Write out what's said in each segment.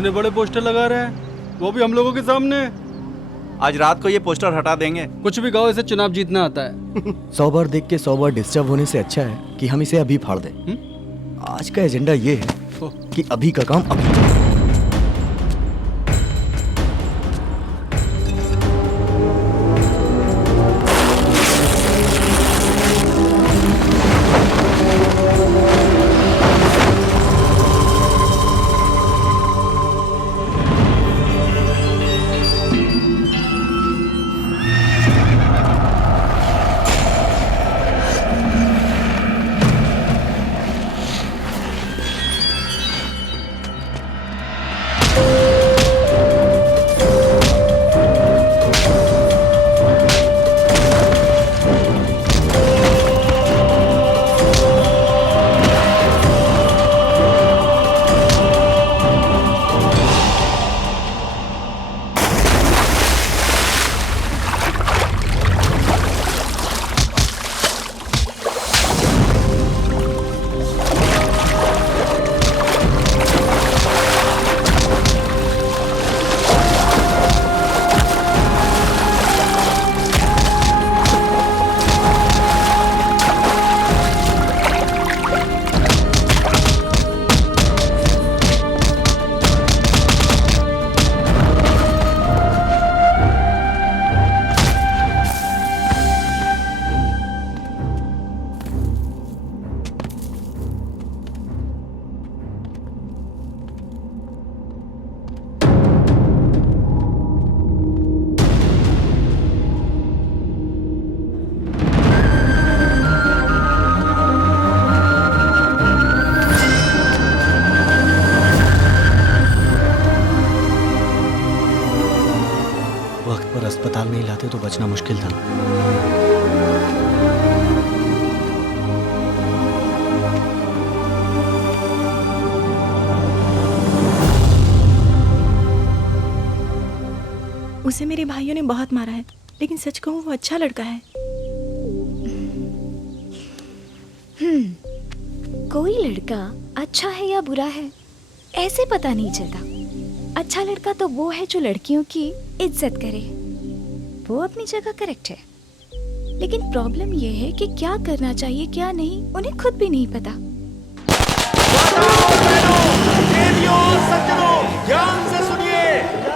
इतने बड़े पोस्टर लगा रहे हैं, वो भी हम लोगों के सामने। आज रात को ये पोस्टर हटा देंगे। कुछ भी गाँव इसे चुनाव जीतना आता है। 100 बार देख के 100 बार डिस्टर्ब होने से अच्छा है कि हम इसे अभी फाड़ दें। आज का एजेंडा ये है कि अभी का काम अभी। अस्पताल नहीं लाते तो बचना मुश्किल था। उसे मेरे भाइयों ने बहुत मारा है, लेकिन सच कहूं वो अच्छा लड़का है। कोई लड़का अच्छा है या बुरा है ऐसे पता नहीं चलता। अच्छा लड़का तो वो है जो लड़कियों की इज्जत करे, वो अपनी जगह करेक्ट है। लेकिन प्रॉब्लम ये है कि क्या करना चाहिए क्या नहीं उन्हें खुद भी नहीं पता। सज्जनों, ध्यान से सुनिए।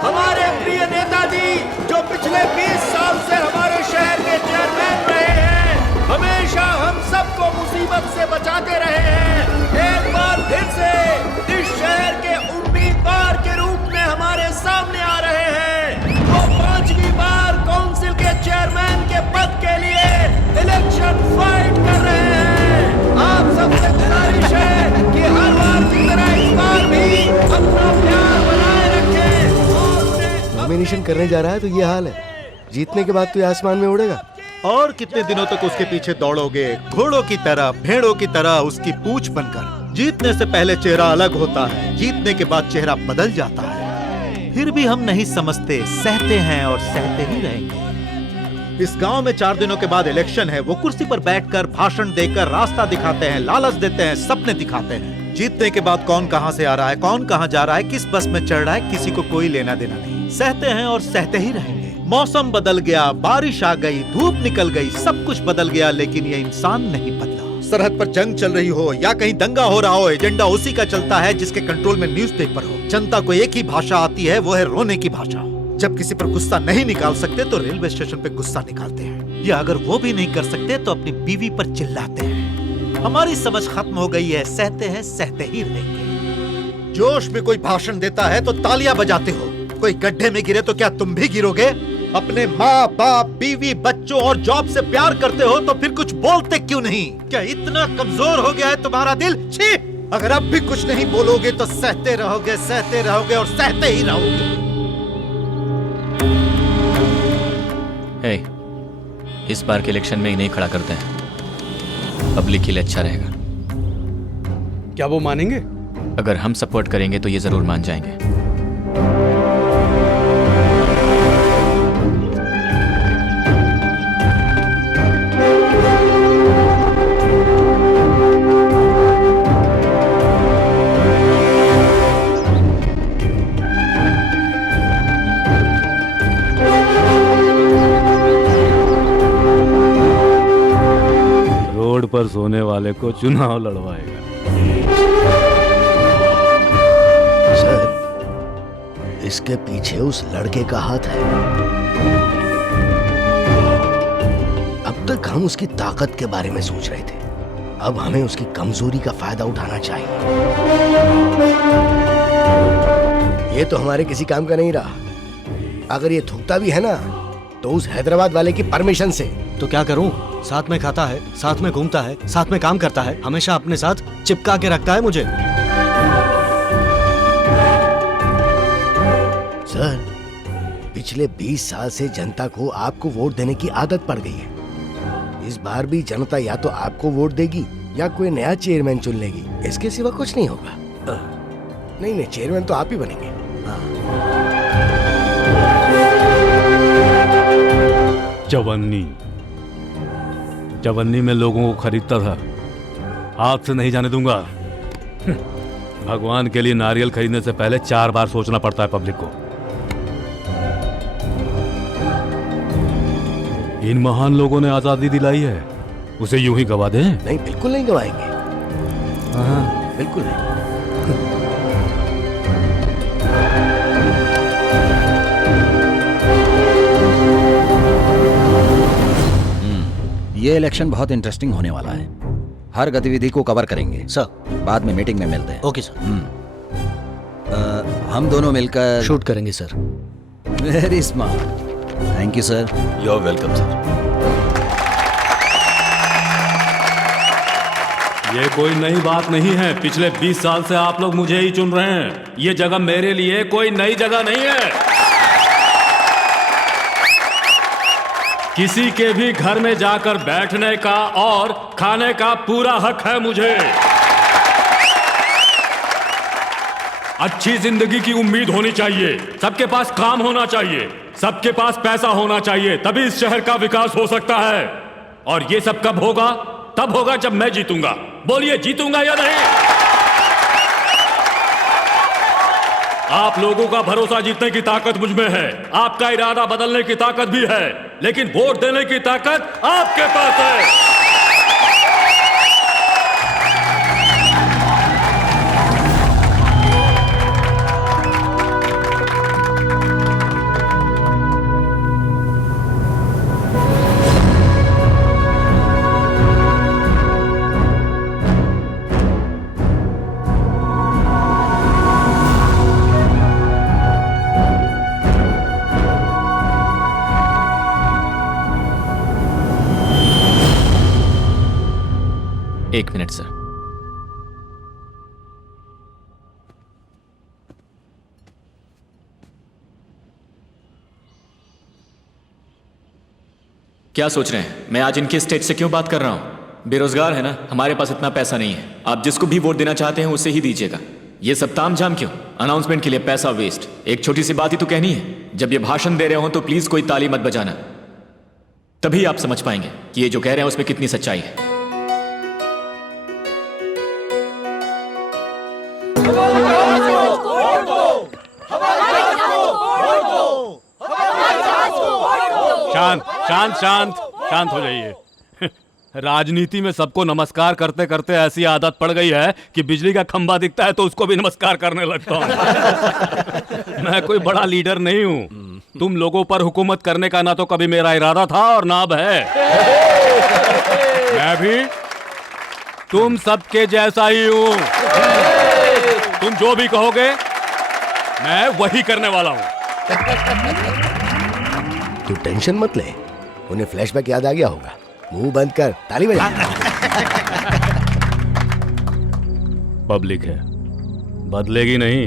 हमारे प्रिय नेताजी जो पिछले 20 साल से हमारे शहर के चेयरमैन रहे हैं, हमेशा हम सबको मुसीबत से बचाते रहे हैं, एक बार फिर से इस शहर के उम्मीदवार के रूप में हमारे सामने आ रहे हैं। वो 5वीं बार काउंसिल के चेयरमैन के पद के लिए इलेक्शन फाइट कर रहे हैं। आप सबसे गुजारिश है कि हर बार की तरह इस बार भी अपना प्यार बनाए रखें। नॉमिनेशन करने जा रहा है तो ये हाल है, जीतने के बाद तो ये आसमान में उड़ेगा। और कितने दिनों तक उसके पीछे दौड़ोगे, घोड़ों की तरह, भेड़ों की तरह उसकी पूंछ बनकर। जीतने से पहले चेहरा अलग होता है, जीतने के बाद चेहरा बदल जाता है। फिर भी हम नहीं समझते, सहते हैं और सहते ही रहेंगे। इस गांव में 4 दिनों के बाद इलेक्शन है। वो कुर्सी पर बैठकर भाषण देकर रास्ता दिखाते हैं, लालच देते हैं, सपने दिखाते हैं। जीतने के बाद कौन कहां से आ रहा है, कौन कहां जा रहा है, किस बस में चढ़ रहा है, किसी को कोई लेना देना नहीं। सहते हैं और सहते ही रहेंगे। मौसम बदल गया, बारिश आ गई, धूप निकल गई, सब कुछ बदल गया, लेकिन ये इंसान नहीं बदला। सरहद पर जंग चल रही हो या कहीं दंगा हो रहा हो, एजेंडा उसी का चलता है जिसके कंट्रोल में न्यूज़पेपर हो। जनता को एक ही भाषा आती है, वो है रोने की भाषा। जब किसी पर गुस्सा नहीं निकाल सकते तो रेलवे स्टेशन पे गुस्सा निकालते हैं, या अगर वो भी नहीं कर सकते तो अपनी बीवी पर चिल्लाते हैं। हमारी समझ खत्म हो गई है, सहते हैं, सहते ही रहेंगे। जोश में कोई भाषण देता है तो तालियां बजाते हो, कोई गड्ढे में गिरे तो क्या तुम भी गिरोगे? अपने माँ बाप, बीवी, बच्चों और जॉब से प्यार करते हो तो फिर कुछ बोलते क्यों नहीं? क्या इतना कमजोर हो गया है तुम्हारा दिल? छी! अगर अब भी कुछ नहीं बोलोगे तो सहते रहोगे और सहते ही रहोगे। हे, इस बार के इलेक्शन में इन्हें खड़ा करते हैं, पब्लिक के लिए अच्छा रहेगा। क्या वो मानेंगे? अगर हम सपोर्ट करेंगे तो ये जरूर मान जाएंगे। वाले को चुनाव लड़वाएगा। सर, इसके पीछे उस लड़के का हाथ है। अब तक हम उसकी ताकत के बारे में सोच रहे थे, अब हमें उसकी कमजोरी का फायदा उठाना चाहिए। ये तो हमारे किसी काम का नहीं रहा। अगर ये थूकता भी है ना, तो उस हैदराबाद वाले की परमिशन से। तो क्या करूं? साथ में खाता है, साथ में घूमता है, साथ में काम करता है, हमेशा अपने साथ चिपका के रखता है मुझे। सर, पिछले 20 साल से जनता को आपको वोट देने की आदत पड़ गई है। इस बार भी जनता या तो आपको वोट देगी या कोई नया चेयरमैन चुन लेगी। इसके सिवा कुछ नहीं होगा। नहीं, चेयरमैन तो आप ही बनेंगे। चवन्नी में लोगों को खरीदता था, हाथ से नहीं जाने दूंगा। भगवान के लिए नारियल खरीदने से पहले 4 बार सोचना पड़ता है पब्लिक को। इन महान लोगों ने आजादी दिलाई है, उसे यूं ही गवा दें? नहीं, बिल्कुल नहीं गवाएंगे। बिल्कुल नहीं। ये इलेक्शन बहुत इंटरेस्टिंग होने वाला है। हर गतिविधि को कवर करेंगे सर। बाद में मीटिंग में मिलते हैं। Okay sir. हम दोनों मिलकर शूट करेंगे sir. Very smart. Thank you sir. You are welcome sir. ये कोई नई बात नहीं है। पिछले 20 साल से आप लोग मुझे ही चुन रहे हैं। ये जगह मेरे लिए कोई नई जगह नहीं है। किसी के भी घर में जाकर बैठने का और खाने का पूरा हक है मुझे। अच्छी जिंदगी की उम्मीद होनी चाहिए, सबके पास काम होना चाहिए, सबके पास पैसा होना चाहिए, तभी इस शहर का विकास हो सकता है। और ये सब कब होगा? तब होगा जब मैं जीतूंगा। बोलिए, जीतूंगा या नहीं? आप लोगों का भरोसा जीतने की ताकत मुझ में है, आपका इरादा बदलने की ताकत भी है, लेकिन वोट देने की ताकत आपके पास है। एक मिनट सर। क्या सोच रहे हैं मैं आज इनके स्टेट से क्यों बात कर रहा हूं? बेरोजगार है ना, हमारे पास इतना पैसा नहीं है। आप जिसको भी वोट देना चाहते हैं उसे ही दीजिएगा। ये सब तामझाम क्यों? अनाउंसमेंट के लिए पैसा वेस्ट। एक छोटी सी बात ही तो कहनी है। जब ये भाषण दे रहे हो तो प्लीज कोई ताली मत बजाना, तभी आप समझ पाएंगे कि ये जो कह रहे हैं उसमें कितनी सच्चाई है। शांत शांत शांत शांत हो जाइए। राजनीति में सबको नमस्कार करते करते ऐसी आदत पड़ गई है कि बिजली का खंभा दिखता है तो उसको भी नमस्कार करने लगता हूं। मैं कोई बड़ा लीडर नहीं हूं। तुम लोगों पर हुकूमत करने का ना तो कभी मेरा इरादा था और ना अब है। मैं भी तुम सबके जैसा ही हूं। तुम जो भी कहोगे मैं वही करने वाला हूं। तू टेंशन मत ले, उन्हें फ्लैशबैक याद आ गया होगा। मुंह बंद कर, ताली बजा। पब्लिक है, बदलेगी नहीं।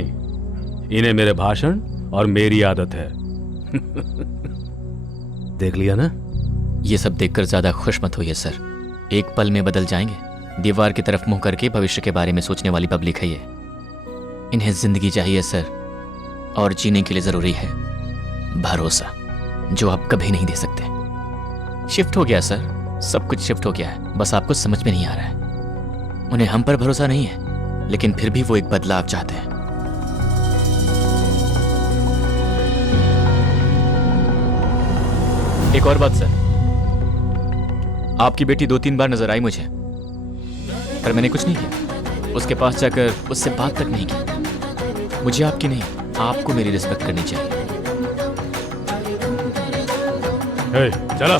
इन्हें मेरे भाषण और मेरी आदत है। देख लिया ना? ये सब देखकर ज्यादा खुश मत होइए सर, एक पल में बदल जाएंगे। दीवार की तरफ मुंह करके भविष्य के बारे में सोचने वाली पब्लिक है ये। इन्हें जिंदगी चाहिए सर, और जीने के लिए जरूरी है भरोसा, जो आप कभी नहीं दे सकते। शिफ्ट हो गया सर, सब कुछ शिफ्ट हो गया है, बस आपको समझ में नहीं आ रहा है। उन्हें हम पर भरोसा नहीं है, लेकिन फिर भी वो एक बदलाव चाहते हैं। एक और बात सर, आपकी बेटी 2-3 बार नजर आई मुझे। पर मैंने कुछ नहीं किया। उसके पास जाकर उससे बात तक नहीं की। मुझे आपकी नहीं, आपको मेरी रिस्पेक्ट करनी चाहिए। हे, चलो।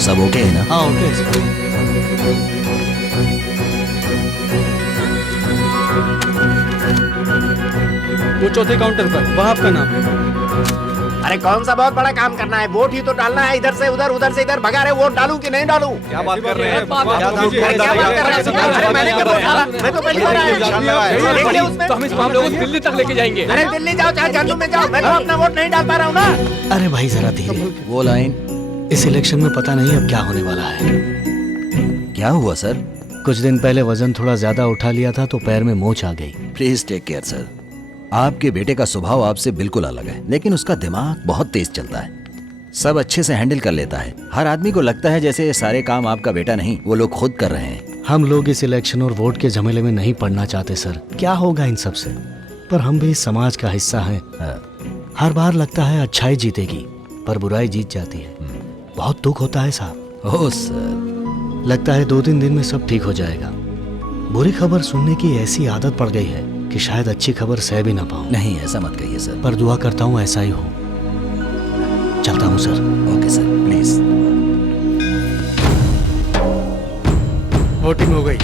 सब ओके है ना? हाँ ओके। वो चौथे काउंटर पर, वहाँ आपका नाम। अरे कौन सा बहुत बड़ा काम करना है, वोट ही तो डालना है। इधर से उधर, उधर से इधर भगा रहे, वोट डालूं कि नहीं डालूं? क्या बात कर रहे हैं? क्या बात कर रहे हैं? मैंने कब वोट डाला? मैं तो पहली बार आया। देखिए उसमें। तो हम इस मामले को दिल्ली तक लेके जाएंगे। अरे दिल्ली जाओ चाहे झारखंड में जाओ, मैं तो अपना वोट नहीं डाल पा रहा हूँ ना। अरे भाई जरा धीरे। वो लाइन इस इलेक्शन में पता नहीं अब क्या होने वाला है। क्या हुआ सर? कुछ दिन पहले वजन थोड़ा ज्यादा उठा लिया था तो पैर में मोच आ गई। Please take care sir. आपके बेटे का स्वभाव आपसे बिल्कुल अलग है, लेकिन उसका दिमाग बहुत तेज चलता है। सब अच्छे से हैंडल कर लेता है। हर आदमी को लगता है जैसे ये सारे काम आपका बेटा नहीं, वो लोग खुद कर रहे हैं। हम लोग इस इलेक्शन और वोट के झमेले में नहीं पड़ना चाहते सर। क्या होगा इन सब से? पर हम भी इस समाज का हिस्सा हैं। हर बार लगता है अच्छाई जीतेगी, पर बुराई जीत जाती है। बहुत दुख होता है साहब। Oh sir. लगता है 2-3 दिन में सब ठीक हो जाएगा। बुरी खबर सुनने की ऐसी आदत पड़ गई है कि शायद अच्छी खबर सह भी ना पाऊं। नहीं ऐसा मत कहिए सर। पर दुआ करता हूँ ऐसा ही हो। चलता हूँ sir. Okay sir please. Voting हो गई।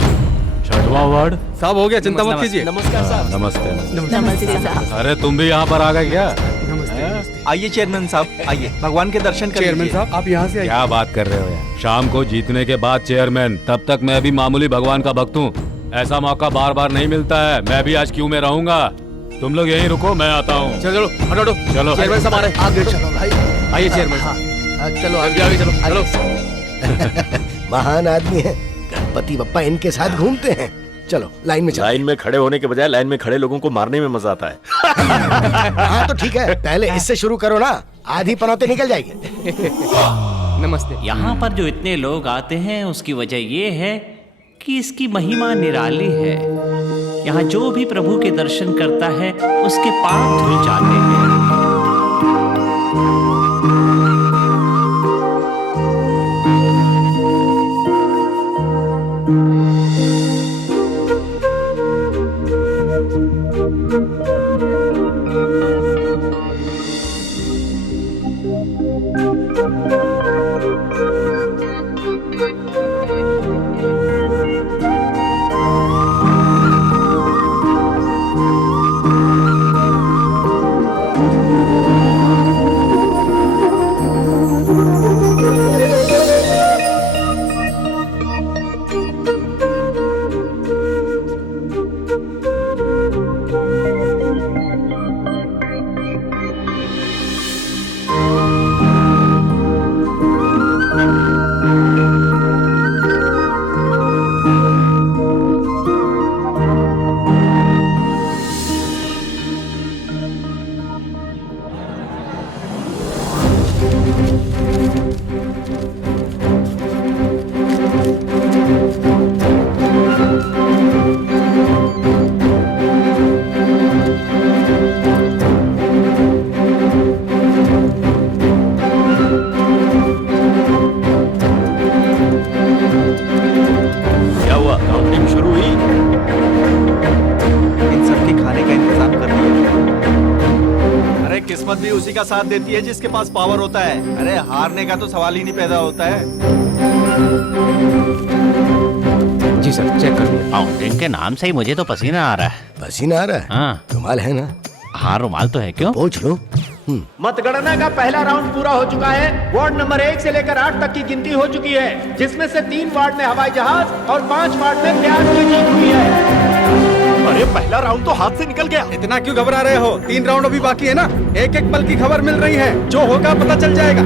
6वां वार्ड साहब हो गया, चिंता मत कीजिए। नमस्कार साहब। नमस्ते। नमस्ते साहब। अरे तुम भी यहाँ पर आ गए क्या? आइए चेयरमैन साहब, आइए भगवान के दर्शन कर चेयरमैन लीजिए। साहब आप यहाँ से आइए। क्या बात कर रहे हो यार? शाम को जीतने के बाद चेयरमैन, तब तक मैं भी मामूली भगवान का भक्त हूँ। ऐसा मौका बार बार नहीं मिलता है। मैं भी आज क्यों में रहूंगा। तुम लोग यहीं रुको, मैं आता हूँ। चलो हटो हटो। चलो चेयरमैन साहब आ रहे हैं। आगे चलो भाई। आइए चेयरमैन साहब। चलो आगे आगे चलो चलो। महान आदमी है, गणपति बप्पा इनके साथ घूमते हैं। चलो लाइन में चलो। लाइन में खड़े होने के बजाय लाइन में खड़े लोगों को मारने में मजा आता है। हाँ तो ठीक है, पहले इससे शुरू करो ना, आधी पनौते निकल जाएगी। नमस्ते। यहाँ पर जो इतने लोग आते हैं उसकी वजह ये है कि इसकी महिमा निराली है। यहाँ जो भी प्रभु के दर्शन करता है उसके पाप धुल जाते हैं। किस्मत भी उसी का साथ देती है जिसके पास पावर होता है। अरे हारने का तो सवाल ही नहीं पैदा होता है। जी सर, चेक कर लिया। फाउंटेन के नाम से ही मुझे तो पसीना आ रहा है। पसीना आ रहा है? हाँ। रुमाल है ना? हाँ रुमाल तो है, क्यों? पूछ लो। मतगणना का पहला राउंड पूरा हो चुका है। वार्ड नंबर 1 से लेकर 8 तक की गिनती हो चुकी है, जिसमें से 3 वार्ड में हवाई जहाज और 5 वार्ड में प्याज की जीत हुई है। अरे पहला राउंड तो हाथ से निकल गया। इतना क्यों घबरा रहे हो? 3 राउंड अभी बाकी है ना। एक एक पल की खबर मिल रही है, जो होगा पता चल जाएगा।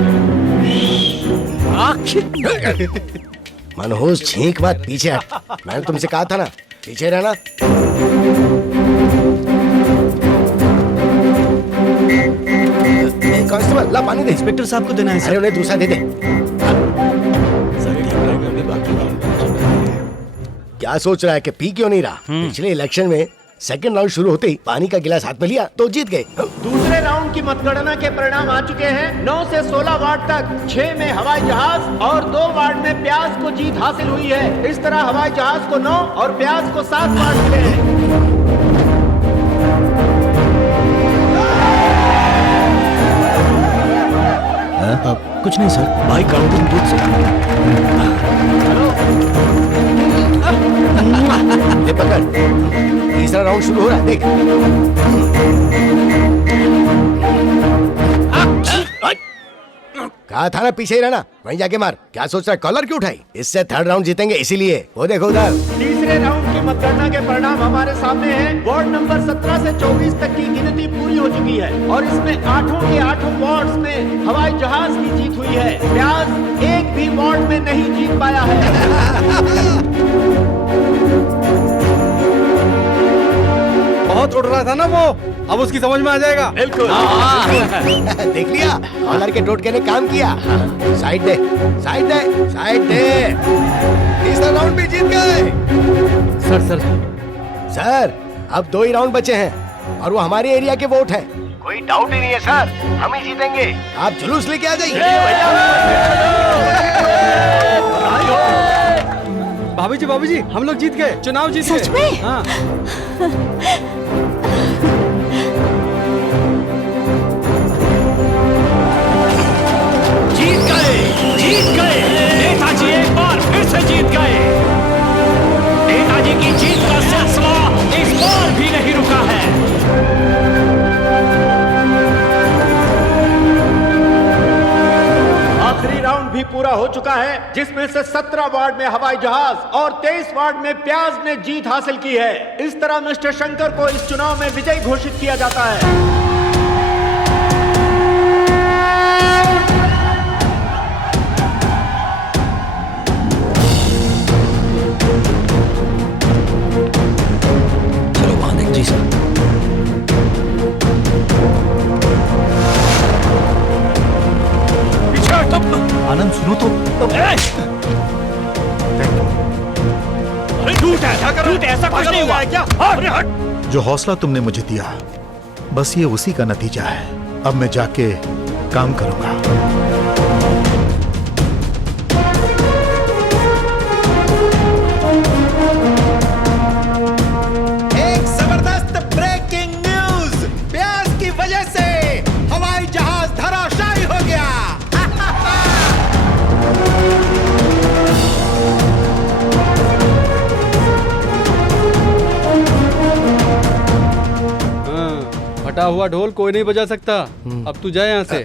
मनहूस छींक मत, पीछे हट। मैंने तुमसे कहा था ना, पीछे रहना। कांस्टेबल ला पानी दे। इंस्पेक्टर साहब को देना है अरे सर। उन्हें दूसरा दे दे। क्या सोच रहा है कि पी क्यों नहीं रहा? पिछले इलेक्शन में सेकंड राउंड शुरू होते ही पानी का गिलास हाथ में लिया तो जीत गए। दूसरे राउंड की मतगणना के परिणाम आ चुके हैं। 9 से 16 वार्ड तक 6 में हवाई जहाज और 2 वार्ड में प्याज को जीत हासिल हुई है। इस तरह हवाई जहाज को 9 और प्याज को 7 वार्ड मिले हैं। कुछ नहीं सर, भाई काउंटिंग दूध से। ले पकड़, तीसरा राउंड शुरू हो रहा है, देख। कहा था ना पीछे ही रहना, वहीं जाके मार। क्या सोच रहा है, कॉलर क्यों उठाई? इससे थर्ड राउंड जीतेंगे इसीलिए। वो देखो उधर। तीसरे राउंड की मतगणना के परिणाम हमारे सामने हैं। वार्ड नंबर 17 से 24 तक की गिनती पूरी हो चुकी है और इसमें 8 के 8 वार्ड्स में हवाई जहाज की जीत हुई है। प्याज एक भी वार्ड में नहीं जीत पाया है। बहुत उड़ रहा था ना वो, अब उसकी समझ में आ जाएगा। बिल्कुल। देख लिया, कॉलर के टोटके ने काम किया। साइड दे, साइड दे, साइड दे। तीसरा राउंड भी जीत गए। सर, अब 2 ही राउंड बचे हैं और वो हमारे एरिया के वोट हैं। कोई डाउट ही नहीं है सर, हम ही जीतेंगे। आप जुलूस लेके आ जाइए। भाभी जी हम लोग जीत गए, चुनाव जीत गए। सच में? हाँ। जीत गए नेताजी, एक बार फिर से जीत गए। नेताजी की जीत का सिलसिला इस बार भी नहीं रुका है। आखिरी राउंड भी पूरा हो चुका है, जिसमें से 17 वार्ड में हवाई जहाज और 23 वार्ड में प्याज ने जीत हासिल की है। इस तरह मिस्टर शंकर को इस चुनाव में विजयी घोषित किया जाता है। चलो वहां देख। जी सर। आनंद सुनो तो। ऐसा कुछ नहीं हुआ क्या? अरे हट। जो हौसला तुमने मुझे दिया, बस ये उसी का नतीजा है। अब मैं जाके काम करूंगा। एक जबरदस्त ब्रेकिंग न्यूज, प्याज की वजह से हवाई जहाज धराशायी हो गया। फटा हुआ ढोल कोई नहीं बजा सकता। अब तू जाए यहाँ से।